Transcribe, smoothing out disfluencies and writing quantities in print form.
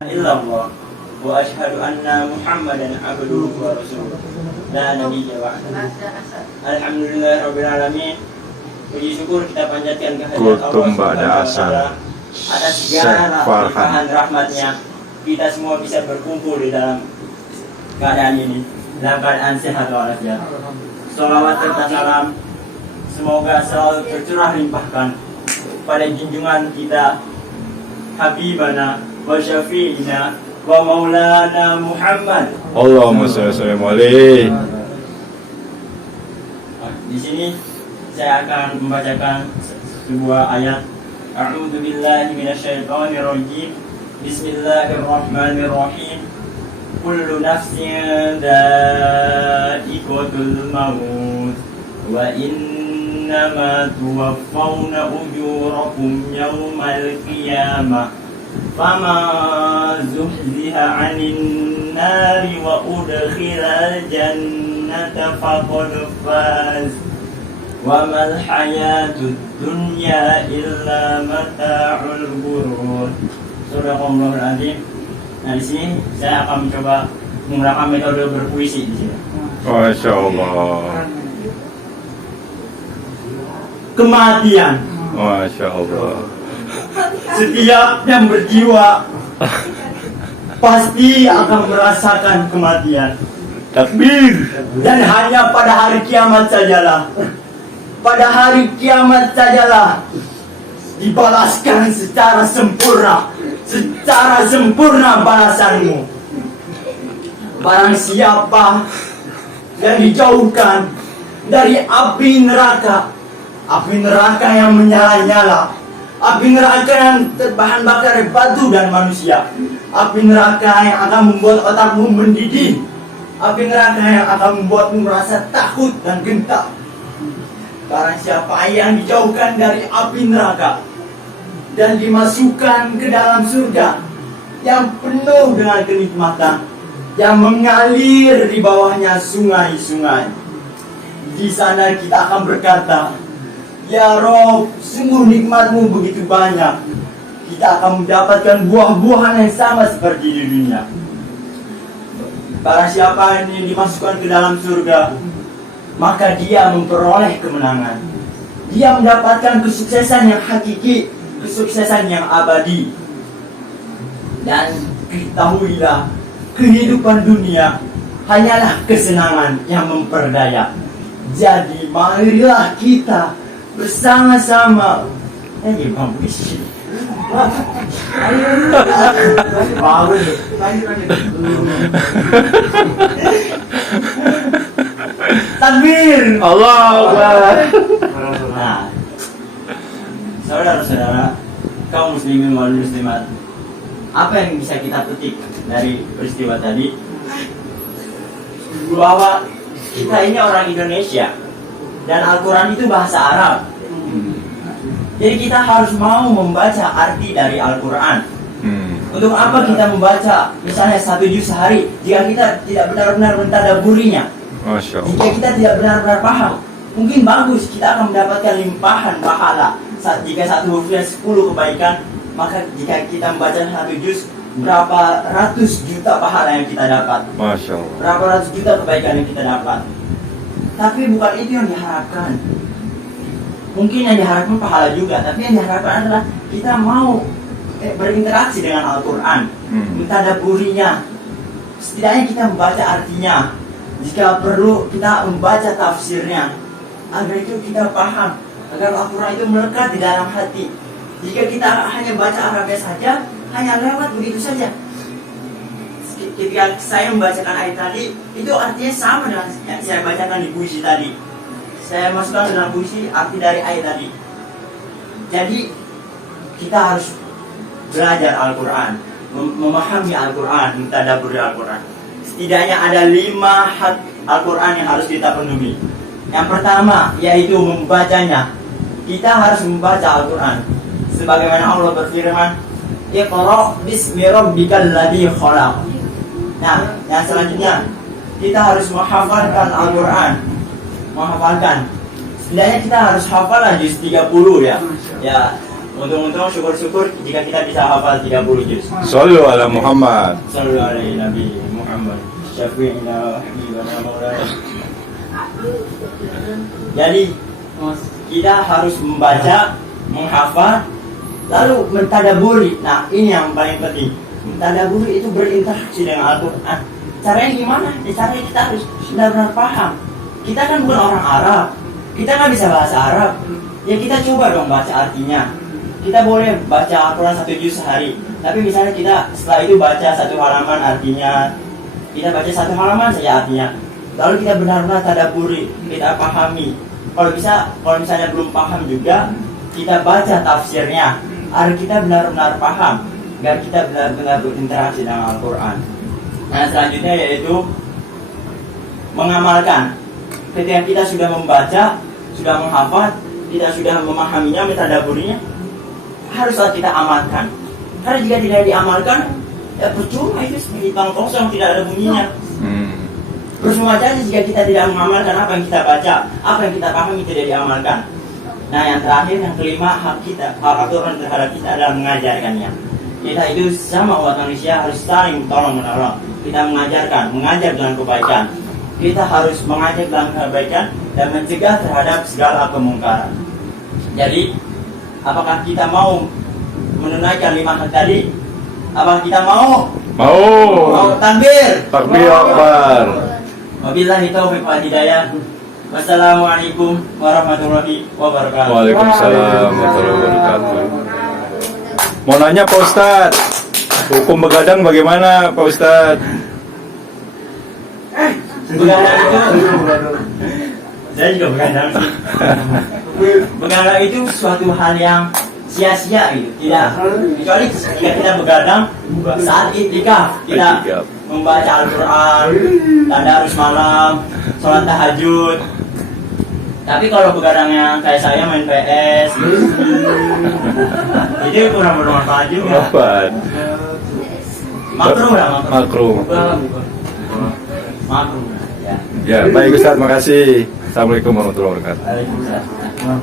Illallah wa asyhadu anna Muhammadan abduhu wa rasuluh la nabiyya ba'dahu. Alhamdulillahirabbil alamin. Puji syukur kita panjatkan kehadirat Allah Subhanahu wa taala atas segala limpahan rahmatnya. Kita semua bisa berkumpul di dalam keadaan ini, dalam keadaan sehat walafiat. Salawat serta salam semoga selalu tercurah limpahkan pada junjungan kita Habibana wa syafi'ina wa maulana Muhammad. Allahumma shalli alaihi. Di sini saya akan membacakan sebuah ayat. A'udzu billahi minasyaitonir rajim. Bismillahirrahmanirrahim. Kullu nafsin dha'iqatul maut wa innama tuwaffawna ujurakum yawmal qiyamah. Fama zuhziha 'anil nari wa udkhilal jannata faqad faz. Wa mal hayatud dunya illa mata'ul ghurur. Subhanallahul azim. Nah, di sini saya akan mencoba menggunakan metode berpuisi di sini. Masya Allah. Kematian. Masya Allah. Setiap yang berjiwa pasti akan merasakan kematian. Takbir. Dan hanya pada hari kiamat sajalah, pada hari kiamat sajalah dibalaskan secara sempurna balasanmu. Barang siapa yang dijauhkan dari api neraka yang menyala-nyala, api neraka yang berbahan bakar batu dan manusia, api neraka yang akan membuat otakmu mendidih, api neraka yang akan membuatmu merasa takut dan gentar. Barang siapa yang dijauhkan dari api neraka dan dimasukkan ke dalam surga yang penuh dengan kenikmatan, yang mengalir di bawahnya sungai-sungai, di sana kita akan berkata, ya Rob, sungguh nikmatmu begitu banyak. Kita akan mendapatkan buah-buahan yang sama seperti di dunia. Barang siapa yang dimasukkan ke dalam surga, maka dia memperoleh kemenangan. Dia mendapatkan kesuksesan yang hakiki, kesuksesan yang abadi. Dan ketahuilah, kehidupan dunia hanyalah kesenangan yang memperdaya. Jadi marilah kita bersama-sama puisi. Takbir. Allah. Nah, saudara-saudara, kaum muslimin wal muslimat, apa yang bisa kita petik dari peristiwa tadi? Bahwa kita ini orang Indonesia dan Al-Quran itu bahasa Arab. Jadi kita harus mau membaca arti dari Al-Quran. Untuk apa kita membaca misalnya 1 juz sehari jika kita tidak benar-benar mentadaburinya? Masya Allah. Jika kita tidak benar-benar paham, mungkin bagus kita akan mendapatkan limpahan pahala. Jika satu hurufnya 10 kebaikan, maka jika kita membaca 1 juz, berapa ratus juta pahala yang kita dapat. Masya Allah. Berapa ratus juta kebaikan yang kita dapat. Tapi bukan itu yang diharapkan. Mungkin yang diharapkan pahala juga, tapi yang diharapkan adalah kita mau berinteraksi dengan Al-Quran, mentadaburinya. Setidaknya kita membaca artinya. Jika perlu kita membaca tafsirnya, agar itu kita paham, agar Al-Quran itu melekat di dalam hati. Jika kita hanya baca Arabnya saja, hanya lewat begitu saja. Ketika saya membacakan ayat tadi, itu artinya sama dengan yang saya bacakan di puisi tadi. Saya masukkan ke dalam puisi arti dari ayat tadi. Jadi kita harus belajar Al-Quran, memahami Al-Quran, mentadaburi Al-Quran. Setidaknya ada 5 hak Al-Quran yang harus kita penuhi. Yang pertama yaitu membacanya. Kita harus membaca Al-Quran sebagaimana Allah berfirman, Iqra bismi rabbikal ladzi khalaq. Nah, yang selanjutnya kita harus menghafalkan Al-Quran. Setidaknya kita harus hafal juz 30 ya. Ya, Untung-untung syukur-syukur jika kita bisa hafal 30 juz. Sallu ala Muhammad. Sallallahu alaihi Nabi Muhammad Syafi'ina Habibana Maulana. Jadi kita harus membaca, menghafal, lalu mentadaburi. Nah ini yang paling penting. Mentadaburi itu berinteraksi dengan Al-Quran. Caranya gimana? Caranya kita harus benar-benar paham. Kita kan bukan orang Arab, kita nggak bisa bahasa Arab. Ya kita coba dong baca artinya. Kita boleh baca Al-Quran 1 juz sehari, tapi misalnya kita setelah itu baca 1 halaman artinya, kita baca 1 halaman saja artinya, lalu kita benar-benar tadaburi, kita pahami. Kalau misalnya belum paham juga, kita baca tafsirnya, agar kita benar-benar paham, agar kita benar-benar berinteraksi dengan Al-Quran. Nah selanjutnya yaitu mengamalkan. Ketika kita sudah membaca, sudah menghafal, kita sudah memahaminya, mentadaburinya, haruslah kita amalkan. Karena jika tidak diamalkan, ya percuma, itu seperti tong kosong, tidak ada bunyinya. Percuma saja jika kita tidak mengamalkan apa yang kita baca, apa yang kita pahami tidak diamalkan. Nah yang terakhir, yang kelima, hak kita, hak aturan terhadap kita adalah mengajarkannya. Kita itu sama umat manusia harus saling tolong-menolong. Kita mengajar dengan kebaikan. Kita harus mengajak dalam kebaikan dan mencegah terhadap segala kemungkaran. Jadi, apakah kita mau menunaikan 5 hal tadi? Apakah kita mau? Mau. Takbir. Takbir akbar. Wabillahi taufiq wal hidayah. Wassalamualaikum warahmatullahi wabarakatuh. Waalaikumsalam warahmatullahi wabarakatuh. Mau nanya Pak Ustadz, hukum begadang bagaimana Pak Ustadz? Begadang itu, saya juga begadang sih. Begadang itu suatu hal yang sia-sia gitu, tidak. Kecuali jika kita begadang saat itikaf, kita membaca Al-Quran, tadarus malam, sholat tahajud. Tapi kalau begadangnya kayak saya main PS, itu kurang bermanfaat juga. Makruh lah, Makruh. Makruh. Ya. Ya, baik Ustadz, makasih. Assalamualaikum warahmatullahi wabarakatuh. Waalaikumsalam.